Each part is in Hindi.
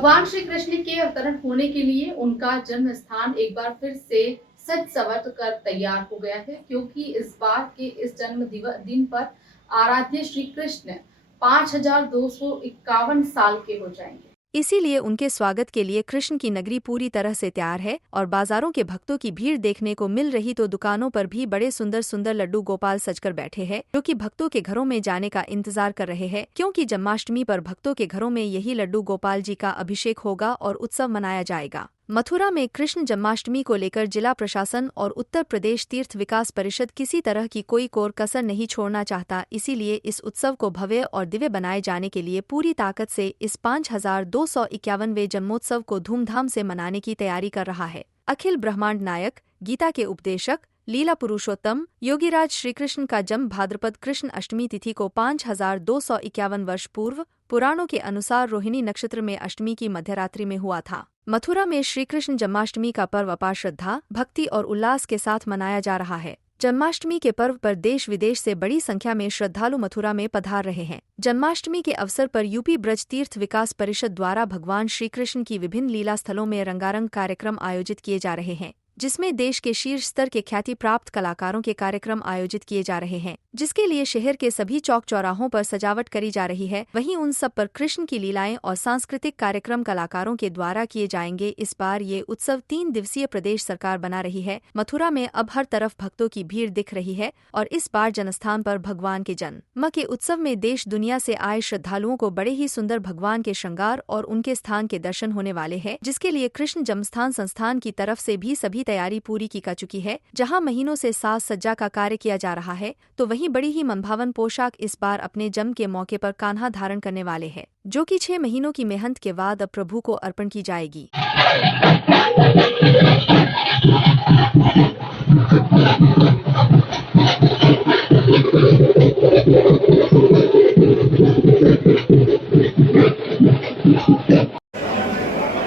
भगवान श्री कृष्ण के अवतरण होने के लिए उनका जन्म स्थान एक बार फिर से सज संवर कर तैयार हो गया है, क्योंकि इस बार के इस दिन पर आराध्य श्री कृष्ण 5251 साल के हो जाएंगे। इसीलिए उनके स्वागत के लिए कृष्ण की नगरी पूरी तरह से तैयार है और बाजारों के भक्तों की भीड़ देखने को मिल रही तो दुकानों पर भी बड़े सुंदर सुंदर लड्डू गोपाल सजकर बैठे हैं, जो कि भक्तों के घरों में जाने का इंतजार कर रहे हैं, क्योंकि जन्माष्टमी पर भक्तों के घरों में यही लड्डू गोपाल जी का अभिषेक होगा और उत्सव मनाया जाएगा। मथुरा में कृष्ण जन्माष्टमी को लेकर जिला प्रशासन और उत्तर प्रदेश तीर्थ विकास परिषद किसी तरह की कोई कोर कसर नहीं छोड़ना चाहता, इसीलिए इस उत्सव को भव्य और दिव्य बनाए जाने के लिए पूरी ताकत से इस 5251वें जन्मोत्सव को धूमधाम से मनाने की तैयारी कर रहा है। अखिल ब्रह्मांड नायक, गीता के उपदेशक, लीला पुरुषोत्तम योगीराज श्रीकृष्ण का जन्म भाद्रपद कृष्ण अष्टमी तिथि को 5251 वर्ष पूर्व पुराणों के अनुसार रोहिणी नक्षत्र में अष्टमी की मध्यरात्रि में हुआ था। मथुरा में श्रीकृष्ण जन्माष्टमी का पर्व अपार श्रद्धा, भक्ति और उल्लास के साथ मनाया जा रहा है। जन्माष्टमी के पर्व पर देश विदेश से बड़ी संख्या में श्रद्धालु मथुरा में पधार रहे हैं। जन्माष्टमी के अवसर पर यूपी ब्रज तीर्थ विकास परिषद द्वारा भगवान श्रीकृष्ण की विभिन्न लीला स्थलों में रंगारंग कार्यक्रम आयोजित किए जा रहे हैं, जिसमें देश के शीर्ष स्तर के ख्याति प्राप्त कलाकारों के कार्यक्रम आयोजित किए जा रहे हैं, जिसके लिए शहर के सभी चौक चौराहों पर सजावट करी जा रही है। वहीं उन सब पर कृष्ण की लीलाएं और सांस्कृतिक कार्यक्रम कलाकारों के द्वारा किए जाएंगे। इस बार ये उत्सव 3 दिवसीय प्रदेश सरकार बना रही है। मथुरा में अब हर तरफ भक्तों की भीड़ दिख रही है और इस बार जनस्थान पर भगवान के जन्म के उत्सव में देश दुनिया से आए श्रद्धालुओं को बड़े ही सुंदर भगवान के श्रृंगार और उनके स्थान के दर्शन होने वाले हैं, जिसके लिए कृष्ण जन्मस्थान संस्थान की तरफ से भी सभी तैयारी पूरी की जा चुकी है। जहां महीनों से साज सज्जा का कार्य किया जा रहा है, तो वहीं बड़ी ही मनभावन पोशाक इस बार अपने जन्म के मौके पर कान्हा धारण करने वाले हैं, जो कि 6 महीनों की मेहनत के बाद अब प्रभु को अर्पण की जाएगी।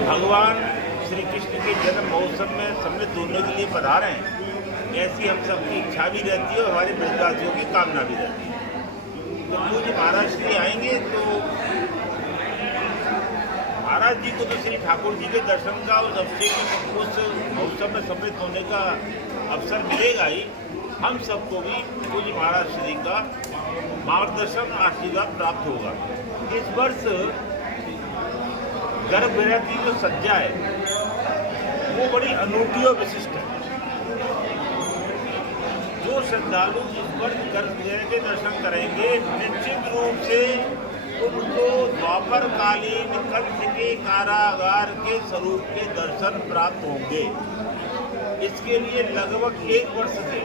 भगवान श्री कृष्ण के जन्म महोत्सव में सम्मिलित होने के लिए पधारे हैं, ऐसी हम सबकी इच्छा भी रहती है और हमारे ब्रजवासियों की कामना भी रहती है। तो पूज्य महाराज श्री आएंगे तो महाराज जी को तो श्री ठाकुर जी के दर्शन का उस महोत्सव में सम्मिलित होने का अवसर मिलेगा ही। हम सबको भी पूज्य महाराज श्री का मार्गदर्शन आशीर्वाद प्राप्त होगा। इस वर्ष गर्भगृह की जो सज्जा है वो बड़ी अनूठी और विशिष्ट है। जो श्रद्धालु इस वर्ष गर्भगृह के दर्शन करेंगे, निश्चित रूप से उनको द्वापर कालीन कंस के कारागार के स्वरूप के दर्शन प्राप्त होंगे। इसके लिए लगभग 1 वर्ष से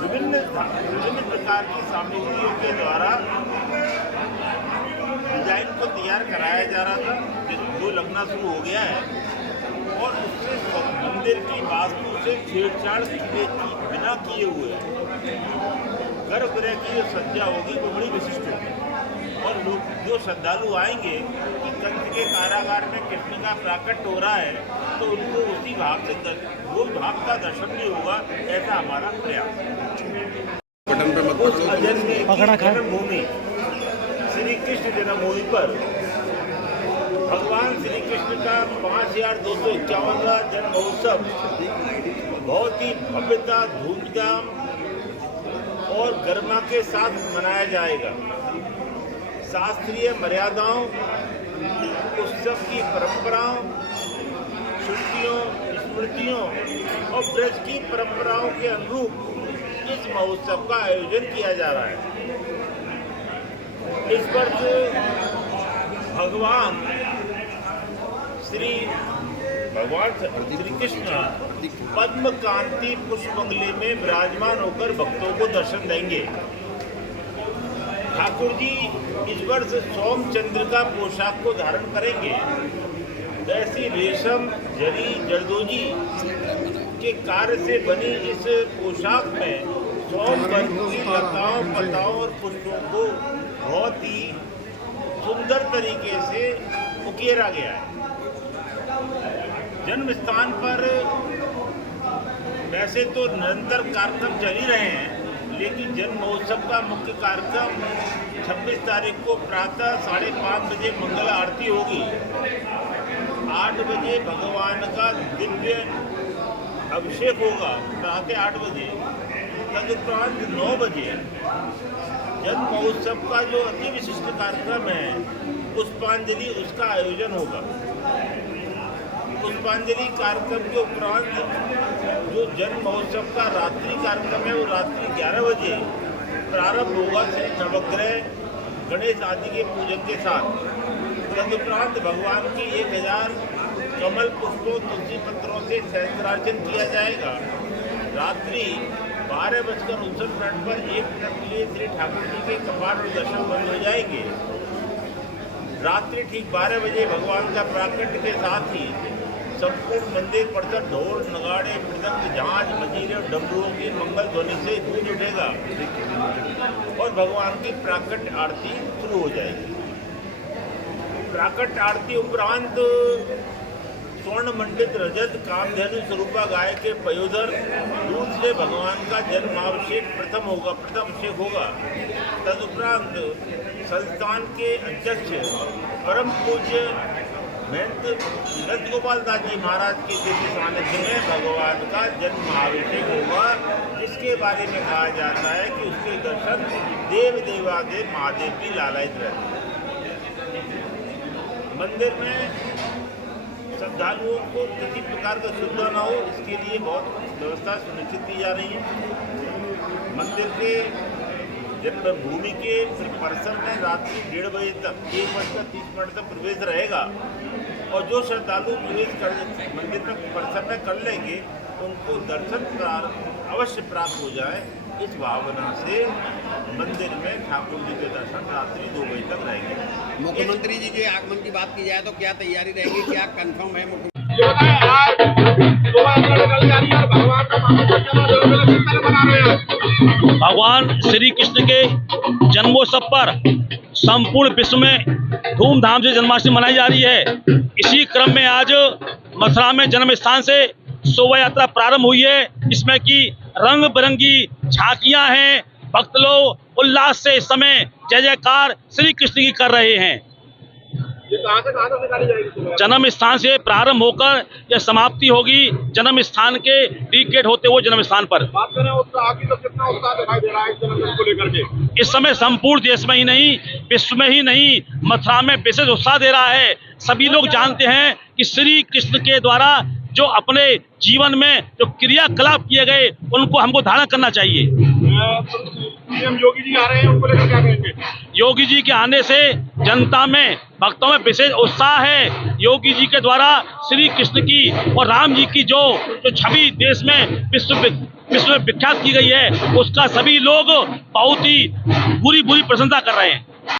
विभिन्न प्रकार की सामग्रियों के द्वारा डिजाइन को तैयार कराया जा रहा था, जो लगना शुरू हो गया है और उससे मंदिर की वास्तु से छेड़छाड़ बिना किए हुए गर्भगृह की जो सज्जा होगी वो बड़ी विशिष्ट होगी। और लोग जो श्रद्धालु आएंगे कि कंस के कारागार में कृष्ण का प्राकट्य हो रहा है, तो उनको उसी भाव से वो भाव का दर्शन भी होगा, ऐसा हमारा प्रयास है। उस अजन्य जन्मभूमि श्री कृष्ण जन्मभूमि पर भगवान श्री कृष्ण का 5251वां जन्म महोत्सव बहुत ही भव्यता, धूमधाम और गरिमा के साथ मनाया जाएगा। शास्त्रीय मर्यादाओं, उत्सव की परंपराओं, श्रुतियों, स्मृतियों और ब्रज की परंपराओं के अनुरूप इस महोत्सव का आयोजन किया जा रहा है। इस वर्ष भगवान श्री कृष्ण पद्म कांति पुष्पमंगली में विराजमान होकर भक्तों को दर्शन देंगे। ठाकुर जी इस वर्ष सोमचंद्र का पोशाक को धारण करेंगे। वैसी रेशम, जरी, जरदोजी के कार्य से बनी इस पोशाक में सोमवर्ग की लताओं, पताओं और पुष्पों को बहुत ही सुंदर तरीके से उकेरा गया है। जन्म स्थान पर वैसे तो निरंतर कार्यक्रम चल ही रहे हैं, लेकिन जन्म महोत्सव का मुख्य कार्यक्रम 26 तारीख को प्रातः 5:30 बजे मंगल आरती होगी। 8 बजे भगवान का दिव्य अभिषेक होगा, प्रातः 8 बजे। तदुपरांत 9 बजे जन्म महोत्सव का जो अति विशिष्ट कार्यक्रम है पुष्पांजलि, उसका आयोजन होगा। पुष्पांजलि कार्यक्रम के उपरांत जो जन्म महोत्सव का रात्रि कार्यक्रम है वो रात्रि 11 बजे प्रारंभ होगा श्री नवग्रह गणेश आदि के पूजन के साथ। तदुपरांत भगवान की 1000 कमल पुष्पों तुलसी पत्रों से सहस्त्रार्चन किया जाएगा। रात्रि 12:59 पर 1 मिनट के लिए श्री ठाकुर जी के कपाट और दर्शन बंद हो जाएंगे। रात्रि ठीक 12 बजे भगवान का प्राकट्य के साथ ही संपूर्ण मंदिर परिसर ढोल नगाड़े मृदंग झांझ मजीरे और डमरुओं की मंगल ध्वनि से गूंज उठेगा और भगवान की प्राकट्य आरती शुरू हो जाएगी। प्राकट्य आरती उपरांत स्वर्ण मंडित रजत कामधेनु स्वरूपा गाय के पयोधर दूध से भगवान का जन्माभिषेक प्रथम अभिषेक होगा। तदुपरांत संस्थान के अध्यक्ष परम पूज्य महंत नंद गोपाल दास जी महाराज के दिव्य सानिध्य में भगवान का जन्माभिषेक होगा, जिसके बारे में कहा जाता है कि उसके दर्शन देव देवादेव महादेव भी लालायित रहते हैं। मंदिर में श्रद्धालुओं को किसी प्रकार का सुविधा न हो, इसके लिए बहुत व्यवस्था सुनिश्चित की जा रही है। मंदिर के जन्मभूमि के परिसर में रात्रि 1:30 बजे तक 1:30 तक प्रवेश रहेगा और जो श्रद्धालु प्रवेश मंदिर में परिसर में कर लेंगे उनको दर्शन अवश्य प्राप्त हो जाए, इस भावना से मंदिर में ठाकुर जी के दर्शन रात्रि 2 बजे तक रहेंगे। मुख्यमंत्री जी के आगमन की बात की जाए तो क्या तैयारी रहेगी, क्या कंफर्म है? भगवान श्री कृष्ण के जन्मोत्सव पर संपूर्ण विश्व में धूमधाम से जन्माष्टमी मनाई जा रही है। इसी क्रम में आज मथुरा में जन्म स्थान से शोभा यात्रा प्रारंभ हुई है, जिसमें कि रंग बिरंगी झांकियां हैं। भक्त लोग उल्लास से इस समय जय जयकार श्री कृष्ण की कर रहे हैं। ये कहां से निकाली जाएगी? जन्म स्थान से प्रारंभ होकर यह समाप्ति होगी जन्म स्थान के डी गेट होते हुए जन्म स्थान पर। बात करें उत्साह की तो कितना उत्साह दिखाई दे रहा है इस जन्मदिन को लेकर के? इस समय संपूर्ण देश में ही नहीं, विश्व में ही नहीं, मथुरा में विशेष उत्साह दे रहा है। सभी लोग जानते हैं कि श्री कृष्ण के द्वारा जो अपने जीवन में जो क्रियाकलाप किए गए उनको हमको धारण करना चाहिए। सीएम योगी जी आ रहे हैं, उनको लेकर क्या कहेंगे? योगी जी के आने से जनता में भक्तों में विशेष उत्साह है। योगी जी के द्वारा श्री कृष्ण की और राम जी की जो छवि देश में विश्व में विख्यात की गई है, उसका सभी लोग बहुत ही बुरी प्रशंसा कर रहे हैं।